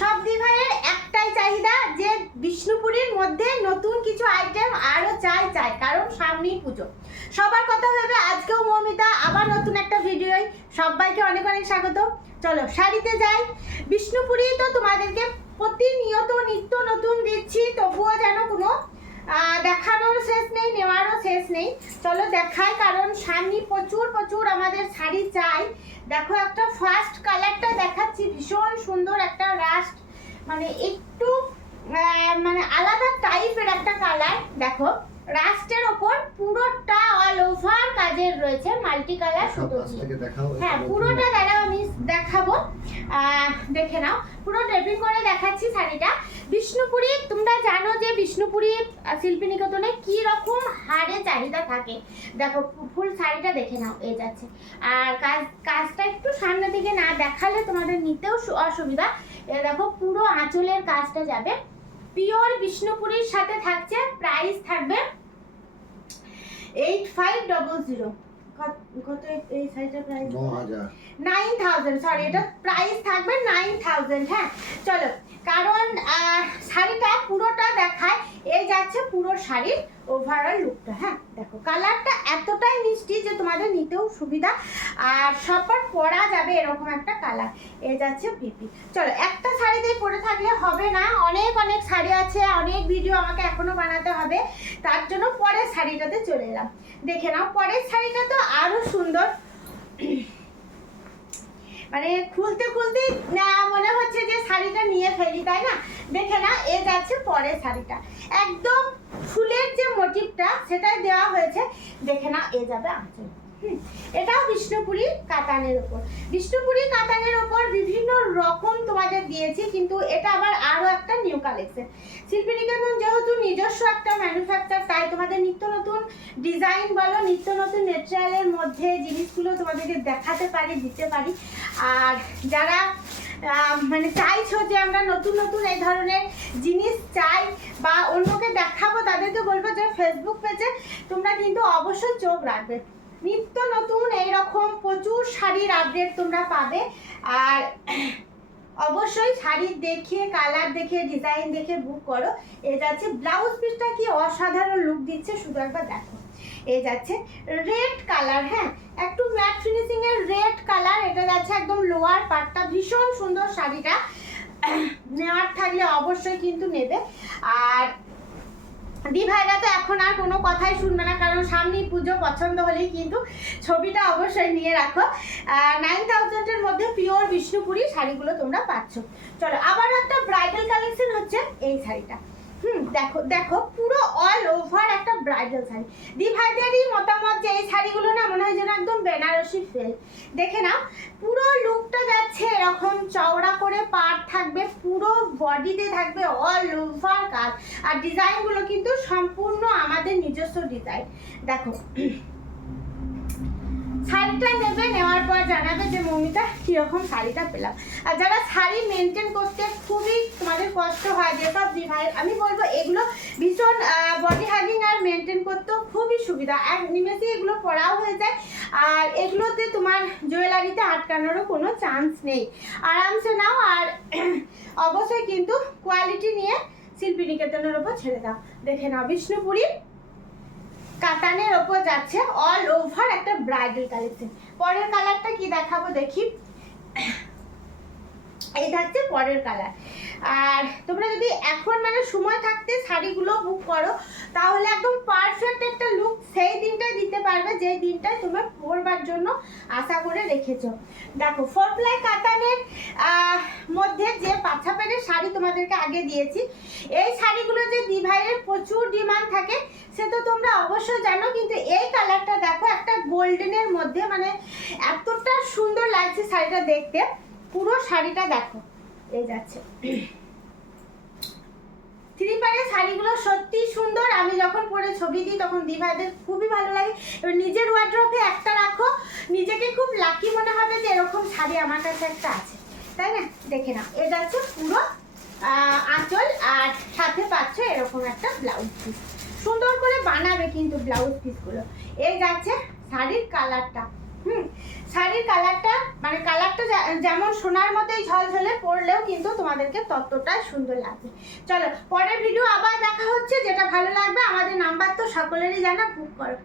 সব দিভাইয়ের একটাই চাহিদা যে বিষ্ণুপুরীর মধ্যে নতুন কিছু আইটেম আরো চাই কারণ সামনেই পুজো। সবার কথা ভেবে আজকেও মৌমিতা আবার নতুন একটা ভিডিওয় সবাইকে অনেক অনেক স্বাগত। চলো শাড়িতে যাই। বিষ্ণুপুরী তো তোমাদেরকে প্রতিনিয়ত নিত্য নতুন দিচ্ছি, তবুও যেন কোনো দেখানোর শেষ নেই, নেওয়ারও শেষ নেই। চলো দেখাই, কারণ সামনে প্রচুর আমাদের শাড়ি চাই। দেখো একটা ফার্স্ট কালারটা দেখাচ্ছি, ভীষণ সুন্দর একটা রাস্ট, মানে একটু মানে আলাদা টাইপের একটা কালার। দেখো রাস্টের ওপর পুরোটা অল ওভার কাজের রয়েছে, মাল্টি কালার সুতো দিয়ে। হ্যাঁ পুরোটা দাঁড়াও আমি দেখাবো, দেখে নাও। পুরো ড্রেপিং করে দেখাচ্ছি শাড়িটা। বিষ্ণুপুরী তোমরা জানো যে বিষ্ণুপুরী শিল্পী নিকেতনে কি রকম হারে চাহিদা থাকে। দেখো ফুল শাড়িটা দেখে নাও, এই যাচ্ছে। আর কাজটা একটু সামনে থেকে না দেখালে তোমাদের নিতেও অসুবিধা। দেখো পুরো আঁচলের কাজটা যাবে পিওর বিষ্ণুপুরীর সাথে থাকছে। প্রাইস থাকবে 8500। কত এই শাড়িটার প্রাইস? 9000। সরি, এটা প্রাইস থাকবে 9000। হ্যাঁ চলো, কারণ শাড়িটা পুরোটা দেখায়। এই যাচ্ছে পুরো শাড়ির ওভারঅল লুকটা। হ্যাঁ দেখো কালারটা এতটাই মিষ্টি যে তোমাদের নিতেও সুবিধা, আর সবার পরা যাবে এরকম একটা কালার। এই যাচ্ছে পিপি। চলো, একটা শাড়িতেই পরে থাকলে হবে না, অনেক শাড়ি আছে, অনেক ভিডিও আমাকে এখনো বানাতে হবে। তার জন্য পরের শাড়িটাতে চলে এলাম। দেখে নাও পরের শাড়িটা তো আরো সুন্দর, মানে খুলতে না মনে হচ্ছে যে শাড়িটা নিয়ে ফেলি, তাই না? দেখে না, এ যাচ্ছে পরের শাড়িটা, একদম ফুলের যে মোটিভটা সেটাই দেওয়া হয়েছে। দেখে না, এ যাবে আঁচল। এটাও বিষ্ণুপুরী কাতানের উপর। বিষ্ণুপুরী কাতানের উপর বিভিন্ন রকম তোমাদের দিয়েছি, কিন্তু এটা আবার আরো একটা নিউ কালেকশন। শিল্পী নিকেতন যেহেতু নিজস্ব একটা ম্যানুফ্যাকচার, তাই তোমাদের নিত্য নতুন ডিজাইন বলো, নিত্য নতুন ম্যাটেরিয়ালের মধ্যে জিনিসগুলো তোমাদেরকে দেখাতে পারি, দিতে পারি। আর যারা মানে চাইছো যে আমরা নতুন এই ধরনের জিনিস চাই বা অন্যকে দেখাবো, তাদেরকে বলবো যে ফেসবুক পেজে তোমরা কিন্তু অবশ্যই চোখ রাখবে। নিত্য নতুন এইরকম প্রচুর শাড়ির আপডেট তোমরা পাবে। আর অবশ্যই শাড়ি দেখে, কালার দেখে, ডিজাইন দেখে বুক করো। এ যাচ্ছে ব্লাউজ পিসটা কি অসাধারণ লুক দিচ্ছে, শুধু একবার দেখো। এ যাচ্ছে রেড কালার, হ্যাঁ একটু ম্যাট ফিনিশিং এর রেড কালার। এটা যাচ্ছে একদম লোয়ার পার্টটা, ভীষণ সুন্দর শাড়িটা। নেওয়ার থাকলে অবশ্যই কিন্তু নেবে। আর দি ভাইরা তো এখন আর কোনো কথাই শুনবে না, কারণ সামনেই পুজো। পছন্দ হলেই কিন্তু ছবিটা অবশ্যই নিয়ে রাখো। 9000 এর মধ্যে পিওর বিষ্ণুপুরী শাড়িগুলো তোমরা পাচ্ছ। চলো, আবার একটা ব্রাইডাল কালেকশন হচ্ছে এই শাড়িটা। দেখো পুরো অল ওভার একটা ব্রাইডাল শাড়ি। দি ভাইদেরই মতামত যে এই শাড়িগুলো না মনে হয় যেন একদম বেনারসি ফেল। দেখে নাও পুরো লুকটা যাচ্ছে এরকম চওড়া করে, পাড় থাকবে, পুরো বডিতে থাকবে অল ওভার কাজ। আর ডিজাইনগুলো কিন্তু সম্পূর্ণ আমাদের নিজস্ব ডিজাইন। দেখো শাড়িটা নেবে, নেওয়ার পর জানাবে যে মৌমিতা কিরকম শাড়িটা পেলাম। আর যারা শাড়ি মেনটেন করতে খুবই তোমাদের কষ্ট হয়, যেসব ভাই আমি বলবো এগুলো ভীষণ বডি হাগিং আর মেনটেন করতেও খুবই সুবিধা। এক নিমেষে এগুলো পরাও হয়ে যায়, আর এগুলোতে তোমার জুয়েলারিতে আটকানোরও কোনো চান্স নেই। আরামসে নাও, আর অবশ্যই কিন্তু কোয়ালিটি নিয়ে শিল্পী নিকেতনের ওপর ছেড়ে দাও। দেখে নাও বিষ্ণুপুরী কাতানের ওপর যাচ্ছে অল ওভার একটা ব্রাইডাল কালেকশন। পরের কালারটা কি দেখাবো দেখি। এই থাকছে পরের কালার। আর তোমরা যদি এখন মানে সময় থাকতে শাড়িগুলো বুক করো, তাহলে একদম পারফেক্ট একটা লুক সেই দিনটাই দিতে পারবে, যেই দিনটাই তোমরা পরবার জন্য আশা করে রেখেছো। দেখো 4 প্লাই কাতানের মধ্যে যে পাছা পেনের শাড়ি তোমাদেরকে আগে দিয়েছি, এই শাড়িগুলো যে দি ভাইয়ের প্রচুর ডিমান্ড থাকে সে তো তোমরা অবশ্যই জানো। কিন্তু এই কালারটা দেখো একটা গোল্ডেনের মধ্যে, মানে এতটা সুন্দর লাগছে শাড়িটা দেখতে। পুরো শাড়িটা দেখো, এই যাচ্ছে 3 পাড়ের শাড়িগুলো সত্যি সুন্দর। আমি যখন পরে ছবি দিই তখন দি ভাইদের খুবই ভালো লাগে। এবার নিজের ওয়ার্ড্রপে একটা রাখো, নিজেকে খুব লাকি মনে হবে যে এরকম শাড়ি আমার কাছে একটা আছে, তাই না? দেখে নাও, এ যাচ্ছে পুরো আঁচল, আর সাথে পাচ্ছ এরকম একটা ব্লাউজ পিস। সুন্দর করে বানাবে কিন্তু ব্লাউজ পিসগুলো। এই যাচ্ছে শাড়ির কালারটা। শাড়ির কালারটা মানে কালারটা যেমন সোনার মতোই ঝলঝলে, পরলেও কিন্তু তোমাদেরকে ততটাই সুন্দর লাগবে। চলো পরের ভিডিও আবার দেখা হচ্ছে, যেটা ভালো লাগবে আমাদের নাম্বার তো সকলেরই জানা, বুক করো।